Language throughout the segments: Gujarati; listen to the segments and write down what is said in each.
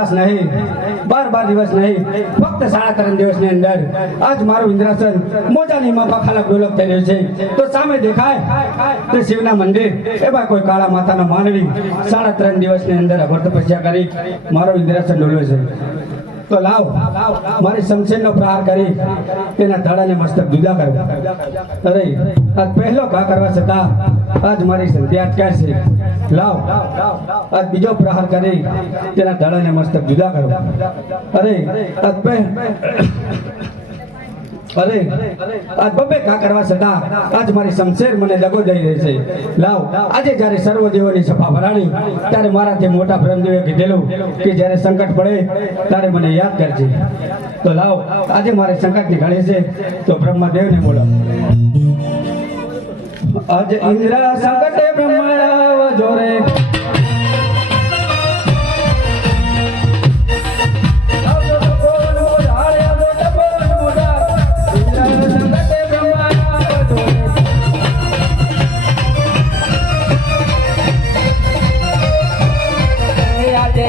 માસ નહીં. બાર બાર દિવસ નહીં. ફક્ત સાડા ત્રણ દિવસની અંદર આજ મારું ઇન્દ્રાસન મોજાની માફા ખાલક ડોલક થઈ રહ્યું છે. તો સામે દેખાય તે શિવના મંદિર, એમાં કોઈ કાળા માતાનો માનવી સાડા ત્રણ દિવસની અંદર અભર તપસ્યા કરી મારો ઇન્દ્રાસન ડોલ્યો છે. તો લાવ, મારી શમશેરનો પ્રહાર કરી તેના ધડાને મસ્તક જુદા કર્યો અરે આજ પહેલો ઘા કરવા છતાં આજ મારી સંધ્યા અટકાય છે. લાવ. આજ બીજો પ્રહાર કરી. તેના દાડાને મસ્તક જુદા કરો. અરે, આજ બે. અરે, આજ બબે કા કરવા છતાં આજ મારી શમશેર મને દગો દઈ રહી છે. લાવ. આજે જ્યારે સર્વ દેવોની સભા ભરાણી, ત્યારે મારાથી મોટા બ્રહ્મદેવે કીધેલું કે જ્યારે સંકટ પડે, ત્યારે મને યાદ કરજે. તો લાવ, આજે મારે સંકટની ઘડી છે, તો બ્રહ્મદેવને બોલો આજ ઇન્દ્રા સંકટે બ્રહ્મા જોરે. આજે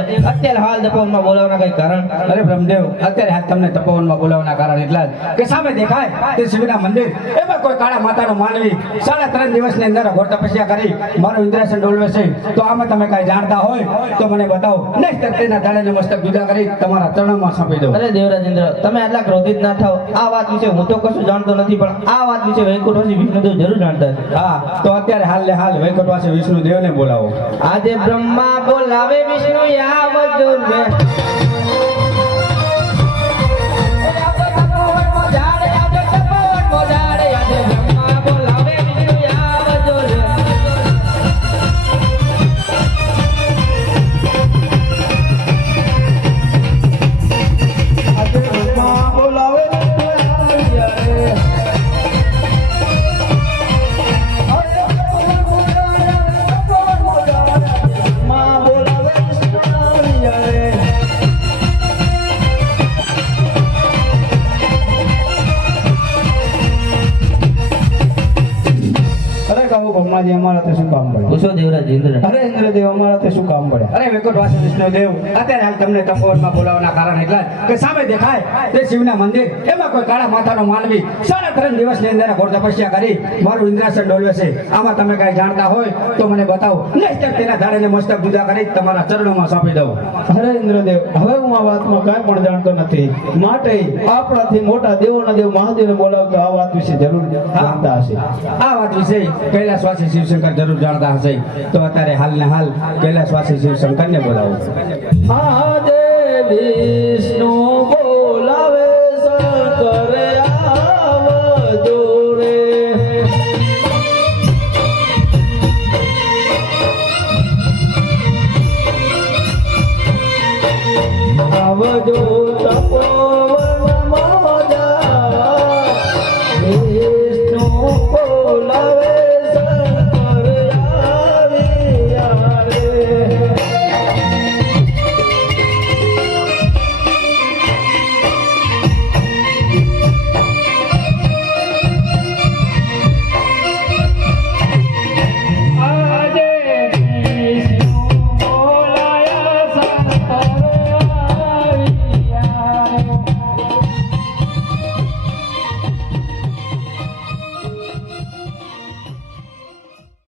અત્યારે હાલ તપોવનમાં બોલાવવાના કઈ કારણ? અરે બ્રહ્મદેવ અત્યારે હાલ તમને તપોવનમાં બોલાવવાના કારણ એટલા જ કે સામે દેખાય તે શિવના મંદિર. એમાં કોઈ કાળા માતાનો માનવી સાડા ત્રણ દિવસની અંદર ઘોર તપસ્યા કરી મારું ઇન્દ્રાસન ડોલવે છે. તો આમાં તમે કાંઈ જાણતા હોય તો મને બતાવો. નહીં તો તેના દાડાને મસ્તક જુદા કરી તમારા ચરણમાં સોંપી દો અરે દેવરાજ ઇન્દ્ર તમે આટલા ક્રોધિત ના થાવ. આ વાત વિશે હું તો કશું જાણતો નથી પણ આ વાત વિશે વૈકુંઠવાસી વિષ્ણુદેવ જરૂર જાણતા હા તો અત્યારે હાલ ને હાલ વૈકુંઠવાસી વિષ્ણુ દેવને બોલાવો. આજે બ્રહ્મા બોલાવે વિષ્ણુ આવજો ને બ્રહ્માજી અમારા તે શું કામ પડે? પૂછો દેવરાજ ઇન્દ્ર અરે ઇન્દ્રદેવ અમારા તે શું કામ પડે? અરે વૈકુંઠવાસી વિષ્ણુદેવ અત્યારે હાલ તમને તપોવનમાં બોલાવવાના કારણ એટલા કે સામે દેખાય તે શિવના મંદિર. એમાં કોઈ કાળા માથાનો માનવી સાડા ત્રણ દિવસની અંદર ઘોર તપસ્યા કરી મારું ઇન્દ્રાસન ડોલવે છે. આમાં તમે કાંઈ જાણતા હોય તો મને બતાવો. નહીં તેના ધાડેને મસ્તક પૂજા કરી તમારા ચરણોમાં સોંપી દઉં. અરે ઇન્દ્રદેવ હવે હું આ વાતમાં કાંઈ પણ જાણતો નથી. માટે આપણાથી મોટા દેવોના દેવ મહાદેવને બોલાવતો આ વાત વિશે જરૂર જાણતા હશે. આ વાત વિશે કૈલાસવાસી શિવશંકર જરૂર જાણતા હશે. તો અત્યારે હાલ ને હાલ કૈલાસવાસી શિવશંકરને બોલાવો. વિષ્ણુ બોલાવે શંકર